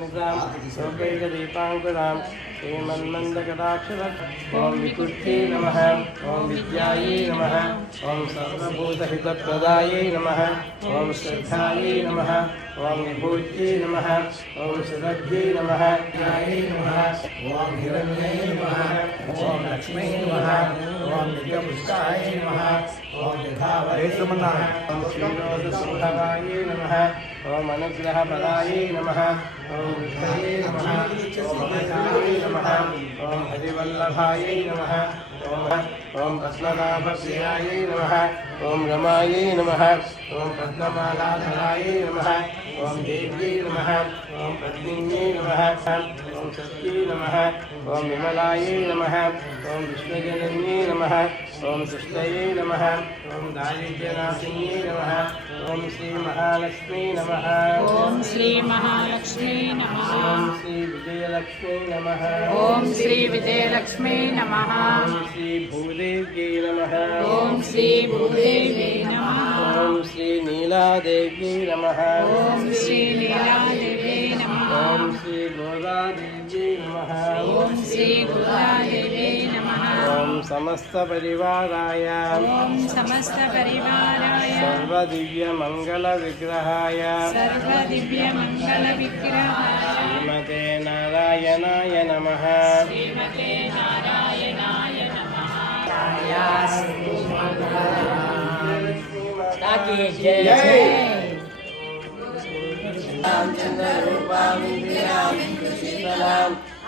देवनितां सोपैकदीपाङ्कुरां श्रीमन्मन्दकटाक्षर ॐ विकुर्थे नमः ॐ विद्यायै नमः ॐ सर्वभूतहितप्रदायै नमः ॐ श्रद्धायै नमः ॐ विभूत्यै नमः ॐ सुरभ्यै नमः नमः ॐ हिरण्यै नमः ॐ लक्ष्मै नमः ॐ नित्यपुष्टाय नमः ॐ यथावरे नमः ॐ क्षीरोदसंभवायै नमः ॐ नमः ॐ नमः नमः ॐ हरिवल्लभायै नमः ॐ ॐ पद्मनाभप्रियायै नमः ॐ रमायै नमः ॐ पद्ममालाधरायै नमः ॐ देव्यै नमः ॐ पद्मिन्यै नमः ॐ शक्त्यै नमः ॐ विमलायै नमः ॐ विश्वजनन्यै नमः ఓం శుష్కయే నమ ఓం దారిద్ర్యనాశిన్యే నమ ఓం శ్రీ మహాలక్ష్మీ నమ ఓం శ్రీ మహాలక్ష్మీ నమ ఓం శ్రీ విజయలక్ష్మీ నమ ఓం శ్రీ విజయలక్ష్మీ నమ ఓం శ్రీ భూదేవ్యై నమ ఓం శ్రీ భూదేవ్యై నమ ఓం శ్రీ నీలాదేవ్యై నమ ఓం శ్రీ నీలాదేవ్యై నమ ఓం శ్రీ గోదాదేవ్యై నమ ఓం శ్రీ గోదా సమస్త పరివారాయ. ఓం సమస్త పరివారాయ. దివ్య మంగళ విగ్రహాయ. దివ్య మంగళ విగ్రహాయ. శ్రీమతే నారాయణాయ నమః. శ్రీమతే నారాయణాయ నమః. రామచంద్ర రూపాం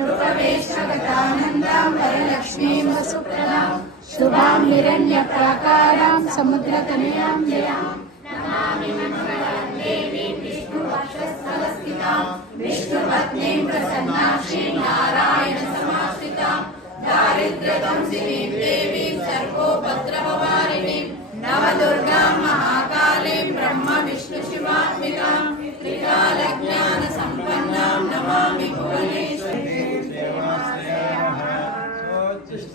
శుభప్రదాం వరలక్ష్మీం వసుప్రదాం శుభాం హిరణ్య ప్రాకారాం సముద్రతనయాం జయాం. నమామి మంగళం దేవీం విష్ణువక్షస్థలస్థితాం విష్ణుపత్నీం ప్రసన్నాక్షీం నారాయణ సమాశ్రితాం. దారిద్ర్యదంసినీం దేవీం సర్వోపద్రవవారిణీం నవదుర్గాం మహాకాళీం బ్రహ్మ విష్ణు శివాత్మికాం.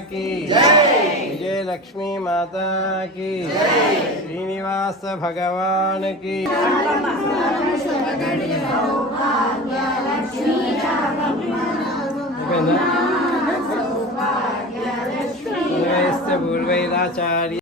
की विजय लक्ष्मी माता की श्रीनिवास भगवान की पूर्वैराचार्य